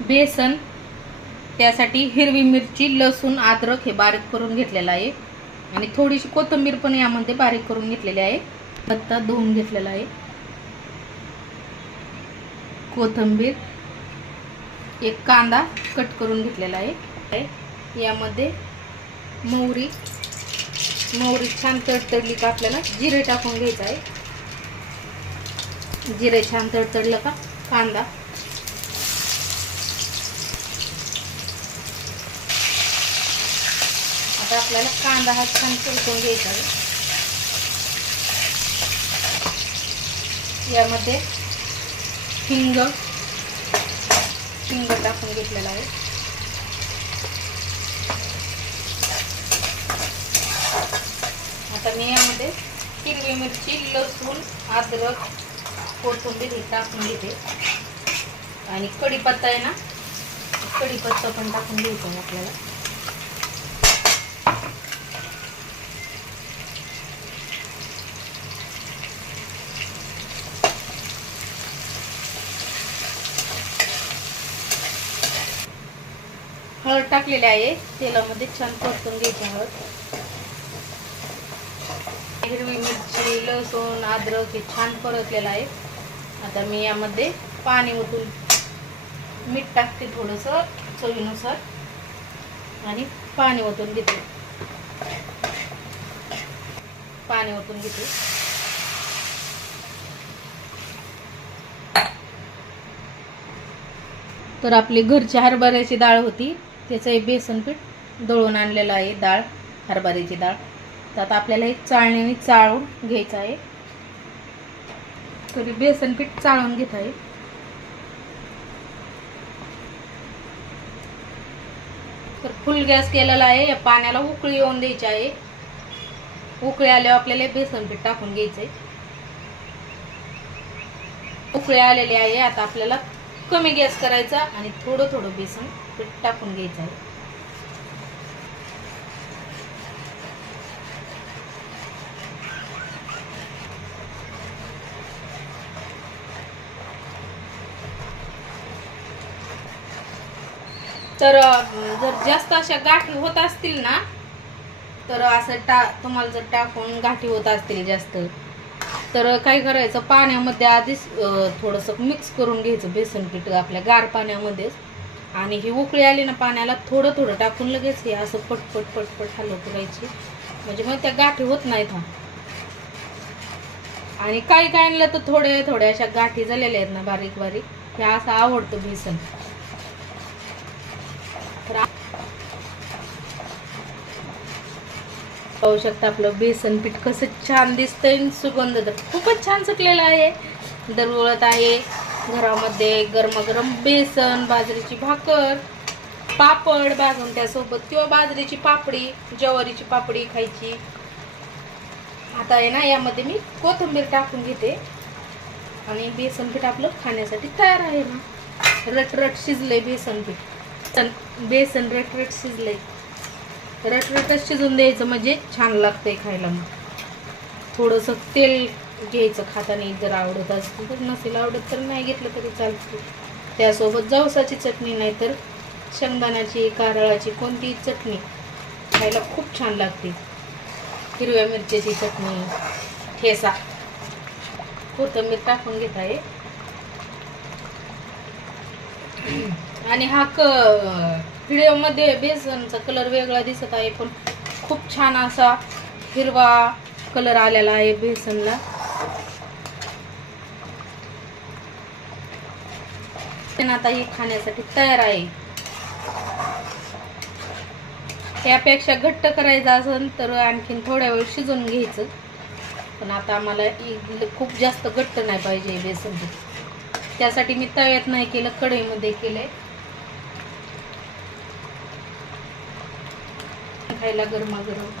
बेसन त्यासाठी हिरवी मिरची लसूण अद्रक हे बारीक करून घेतलेलं आहे. आणि थोडीशी कोथिंबीर पण यामध्ये बारीक करून घेतलेली आहे. पत्ता धुवून घेतलेला आहे. कोथिंबीर एक कांदा कट करून घेतलेला आहे. यामध्ये मोहरी मोहरी छान तडतडली का आपल्याला? जिरे टाकून घ्यायचं आहे. जिरे छान तडतडलं का? कांदा. आता आपल्याला कांदा हा छान चिरकून घ्यायचा आहे. यामध्ये हिंग हिंग टाकून घेतलेला आहे. आता मी यामध्ये हिरवी मिरची लसूण अद्रक कोथिंबीर हे टाकून घेते. आणि कढीपत्ता आहे ना कढीपत्ता पण टाकून घ्यायचा आहे आपल्याला. हळद टाकलेली आहे. तेलामध्ये छान परतून घ्यायची हळद. हिरवी मिरची लसूण अद्रक हे छान परतलेलं आहे. आता मी यामध्ये पाणी ओतून मीठ टाकते थोडंसं चवीनुसार. आणि पाणी ओतून घेते. पाणी ओतून घेते. तर आपली घरची हरभऱ्याची डाळ होती. त्याचं एक बेसन पीठ दळून आणलेलं आहे डाळ हरभऱ्याची डाळ. तर आता आपल्याला एक चाळणीने चाळून घ्यायचं आहे. तरी बेसन पीठ चाळून घेत आहे. तर फुल गॅस केलेला आहे. या पाण्याला उकळी येऊन द्यायची आहे. उकळी आल्यावर आपल्याला बेसन पीठ टाकून घ्यायचं आहे उकळी आलेली आहे. आता आपल्याला कमी गॅस करायचा आणि थोडं थोडं बेसन पीठ टाकून घ्यायचं आहे. तर जर जास्त अशा गाठी होत असतील ना तर असं टा तुम्हाला जर टाकून गाठी होत असतील जास्त तर काय करायचं पाण्यामध्ये आधीच थोडंसं मिक्स करून घ्यायचं बेसन पीठ आपल्या गार पाण्यामध्येच आणि ही उकळी आली ना पाण्याला थोडं थोडं टाकून लगेच हे असं पटपट पटपट हलवत राहायची म्हणजे मग त्या गाठी होत नाहीत हा. आणि काही आणलं तर थोड्या थोड्या अशा गाठी झालेल्या आहेत ना बारीक बारीक हे असं आवडतं बेसन तर आ- पाहू शकता आपलं बेसन पीठ कसं छान दिसतंय सुगंध तर खूपच छान सुटलेलं आहे. दरवळत आहे घरामध्ये गरमागरम बेसन बाजरीची भाकर पापड भाजून त्यासोबत किंवा बाजरीची पापडी ज्वारीची पापडी खायची. आता आहे ना यामध्ये मी कोथिंबीर टाकून घेते. आणि बेसन पीठ आपलं खाण्यासाठी तयार आहे ना. रटरट शिजलंय बेसन पीठ. बेसन रटरट शिजलंय. रटरटच शिजून द्यायचं म्हणजे छान लागतंय खायला मग. थोडंसं तेल घ्यायचं खाताना जर आवडत असतील तर नसेल आवडत तर नाही घेतलं तरी चालतं त्यासोबत जवसाची चटणी नाही तर शेंगदाण्याची कारळाची कोणतीही चटणी खायला खूप छान लागते. हिरव्या मिरच्याची चटणी ठेसा. कोथंबीर टाकून घेत आहे आणि हा क व्हिडिओमध्ये बेसनचा कलर वेगळा दिसत आहे पण खूप छान असा हिरवा कलर आलेला आहे बेसनला. आता हे खाण्यासाठी तयार आहे. यापेक्षा घट्ट करायचं असेल तर आणखीन थोड्या वेळ शिजवून घ्यायचं. पण आता आम्हाला खूप जास्त घट्ट नाही पाहिजे बेसन. त्यासाठी मी तव्यात नाही केलं कढईमध्ये केलंय. खायला गरमागरम.